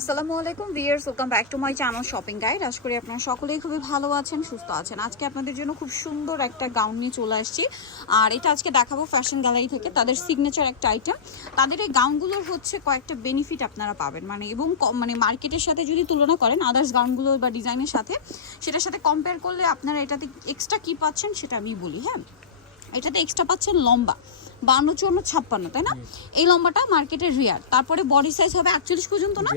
আসসালামু আলাইকুম viewers welcome back to my channel shopping guide. আশা করি আপনারা সকলেই খুবই ভালো আছেন, সুস্থ আছেন। আজকে আপনাদের জন্য খুব সুন্দর একটা গাউন নিয়ে চলে আসছি। আর এটা আজকে দেখাবো ফ্যাশন গ্যালারি থেকে, তাদের সিগনেচার একটা আইটেম তাদের এই গাউনগুলোর হচ্ছে কয়েকটা বেনিফিট আপনারা পাবেন। মানে এবং মানে মার্কেটের সাথে যদি তুলনা করেন আদার্স গাউনগুলো বা ডিজাইনের সাথে, সেটার সাথে কম্পেয়ার করলে আপনারা এটাতে এক্সট্রা কী পাচ্ছেন সেটা আমি বলি হ্যাঁ? এটাতে এক্সট্রা পাচ্ছেন লম্বা। বান্ন চুয়ান্ন ছাপ্পান্ন তাই না? এই লম্বাটা মার্কেটের রিয়ার তারপরে বডি সাইজ হবে আটচল্লিশ পর্যন্ত না?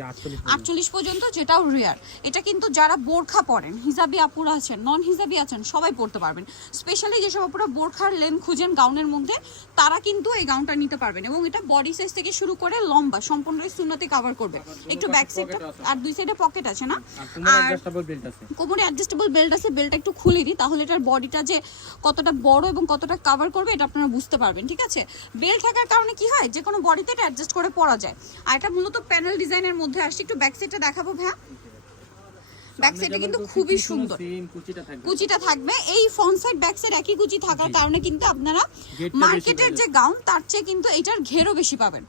আটচল্লিশ পর্যন্ত। যেটাও রিয়ার এটা কিন্তু যারা বোরখা পরেন হিজাবি আপুরা আছেন নন হিজাবি আছেন সবাই পরতে পারবেন। স্পেশালি যেসব আপুরা বোরখার লেন খুঁজেন গাউনের মধ্যে তারা কিন্তু এই গাউনটা নিতে পারবেন এবং এটা বডি সাইজ থেকে শুরু করে লম্বা সম্পূর্ণ সুন্নতি কভার করবে। একটু ব্যাক সাইডটা আর দুই সাইডে পকেট আছে না? আর তোমার অ্যাডজাস্টেবল বেল্ট আছে। কোমরে অ্যাডজাস্টেবল বেল্ট আছে বেল্টটা একটু খুলে দিই তাহলে এটার বডিটা যে কতটা বড় এবং কতটা কভার করবে এটা আপনারা বুঝতে পারবেন ঠিক আছে? বেল্ট থাকার কারণে কি হয়? যে কোনো বডিতে এটা অ্যাডজাস্ট করে পরা যায়। আর এটা মূলত প্যানেল ডিজাইনের মধ্যে আসছে। একটু ব্যাক সাইডটা দেখাবো ভাইয়া। ব্যাক সাইডটা কিন্তু খুবই সুন্দর। কুচিটা থাকবে। এই ফ্রন্ট সাইড ব্যাক সাইড একই কুচি থাকার কারণে কিন্তু আপনারা মার্কেটের যে গাউন তার চেয়ে কিন্তু এটার ঘেরও বেশি পাবেন।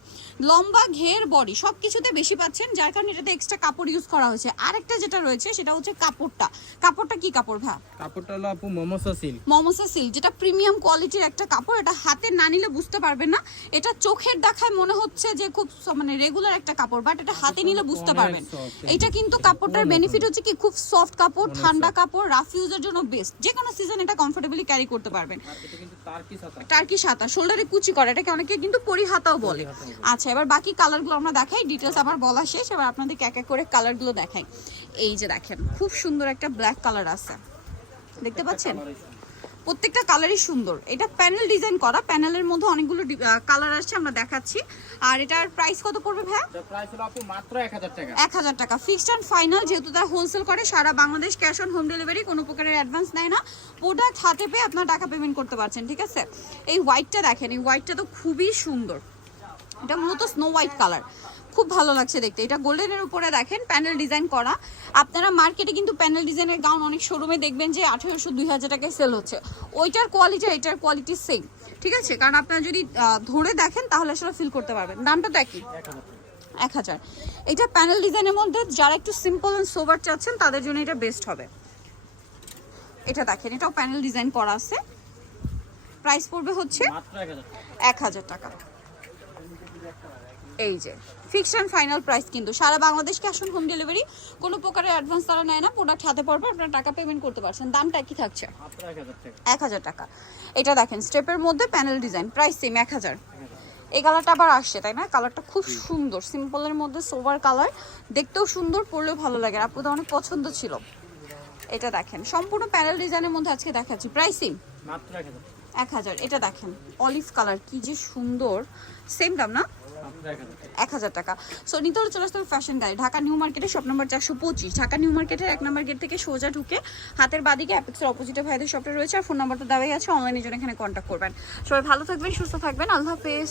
লম্বা ঘের বডি সব কিছুতে বেশি পাচ্ছেন যার কারণে এটাতে এক্সট্রা কাপড় ইউজ করা হয়েছে। আরেকটা যেটা রয়েছে সেটা হচ্ছে কাপড়টা। কাপড়টা কি কাপড় ভা কাপড়টা হলো আপু মমসা সিল্ক মমসা সিল্ক যেটা প্রিমিয়াম কোয়ালিটির একটা কাপড় এটা হাতে না নিলে বুঝতে পারবেন না। এটা চোখের দেখায় মনে হচ্ছে যে খুব মানে রেগুলার একটা কাপড় বাট এটা হাতে নিলে বুঝতে পারবেন। এটা কিন্তু কাপড়টার বেনিফিট হচ্ছে কি খুব সফট কাপড় ঠান্ডা কাপড় রাফ ইউজের জন্য বেস্ট যে কোনো সিজন এটা কমফোর্টেবলি ক্যারি করতে পারবেন। টার্কি সাতা শোল্ডারে কুচি করে এটাকে অনেকে কিন্তু করি হাতাও বলে। আচ্ছা এবার বাকি কালারগুলো আমরা দেখাই ডিটেলস আমার বলা শেষ এবার আপনাদেরকে এক এক করে কালারগুলো দেখাই। এই যে দেখেন খুব সুন্দর একটা ব্ল্যাক কালার আছে। দেখতে পাচ্ছেন? প্রত্যেকটা কালারই সুন্দর। এটা প্যানেল ডিজাইন করা প্যানেলের মধ্যে অনেকগুলো কালার আসছে আমরা দেখাচ্ছি। আর এটার প্রাইস কত পড়বে এটা প্রাইস হলো আপু মাত্র 1000 টাকা। এক হাজার টাকা। ফিক্সড অ্যান্ড ফাইনাল যেহেতু তারা হোলসেল করে সারা Bangladesh cash on home delivery কোনো প্রকারের অ্যাডভান্স নেয় না। প্রোডাক্ট হাতে পেয়ে আপনার টাকা পেমেন্ট করতে পারছেন ঠিক আছে? এই হোয়াইটটা দেখেন এই হোয়াইটটা তো খুবই সুন্দর। এটা মূলত স্নো হোয়াইট কালার খুব ভালো লাগছে দেখতে। এটা গোল্ডেনের উপরে দেখেন প্যানেল ডিজাইন করা। আপনারা মার্কেটে কিন্তু প্যানেল ডিজাইনের গাউন অনেক শোরুমে দেখবেন যে আঠেরোশো দুই হাজার টাকায় সেল হচ্ছে। ওইটার কোয়ালিটি এটার কোয়ালিটি সেম ঠিক আছে? কারণ আপনারা যদি ধরে দেখেন তাহলে আসলে ফিল করতে পারবেন। দামটা তো একই। এক হাজার। এটা প্যানেল ডিজাইনের মধ্যে যারা একটু সিম্পল অ্যান্ড সোবার চাচ্ছেন তাদের জন্য এটা বেস্ট হবে। এটা দেখেন এটাও প্যানেল ডিজাইন করা আছে। প্রাইস পড়বে হচ্ছে মাত্র 1000 টাকা। এক হাজার টাকা। এই যে ফিক্সড অ্যান্ড ফাইনাল প্রাইস কিন্তু। সারা Bangladesh cash on home delivery কোনো প্রকারের অ্যাডভান্স তারা নেয় না প্রোডাক্ট হাতে পড়বে, আপনারা টাকা পেমেন্ট করতে পারছেন। দামটা কি থাকছে। মাত্র 1000 টাকা এক হাজার টাকা। এটা দেখেন স্টেপের মধ্যে প্যানেল ডিজাইন প্রাইস সেম এক হাজার। এই কালারটা আবার আসছে, তাই না? কালারটা খুব সুন্দর সিম্পলের মধ্যে সোভার কালার দেখতেও সুন্দর, পরলেও ভালো লাগে আপনাদের অনেক পছন্দ ছিল। এটা দেখেন, সম্পূর্ণ প্যানেল ডিজাইনের মধ্যে আজকে দেখাচ্ছি। প্রাইসিং মাত্র 1000 এক হাজার, এটা দেখেন অলিভ কালার কি যে সুন্দর। সেম দাম না? মাত্র 1000 টাকা এক হাজার টাকা। সো নিতে চলে আসতে ফ্যাশন গাড়ি ঢাকা নিউ মার্কেটে শপ নম্বর চারশো পঁচিশ। ঢাকা নিউ মার্কেটের এক নম্বর গেট থেকে সোজা ঢুকে হাতের বাদিকে অ্যাপেক্সের অপোজিটে ভাইদের শপটা রয়েছে, আর ফোন নাম্বারটা দেওয়াই আছে অনলাইনের জন্য এখানে কন্ট্যাক্ট করবেন। সবাই ভালো থাকবেন, সুস্থ থাকবেন, আল্লাহ হাফেজ।